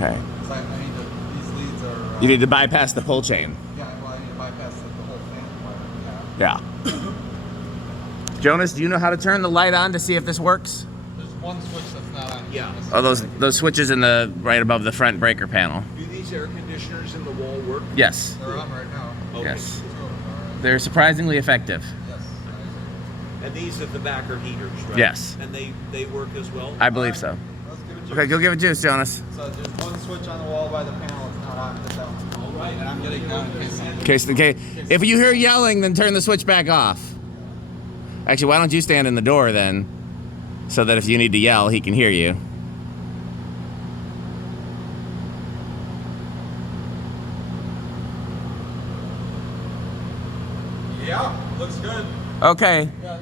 Okay. So these leads are... You need to bypass the pull chain. Yeah, well, I need to bypass the whole fan wire we Yeah. have. Jonas, do you know how to turn the light on to see if this works? There's one switch that's not on. Yeah. Oh, those switches in the right above the front breaker panel. Do these air conditioners in the wall work? Yes. They're on right now. Okay. Yes. Two of them are on. They're surprisingly effective. Yes. And these at the back are heaters, right? Yes. And they work as well? I believe so. Let's give it juice. Okay, go give it juice, Jonas. So there's one switch on the wall by the panel. It's not on. Hit that one. All right. And I'm getting down in case something. In case, if you hear yelling, then turn the switch back off. Actually, why don't you stand in the door then, so that if you need to yell, he can hear you. Yeah, looks good. Okay. Got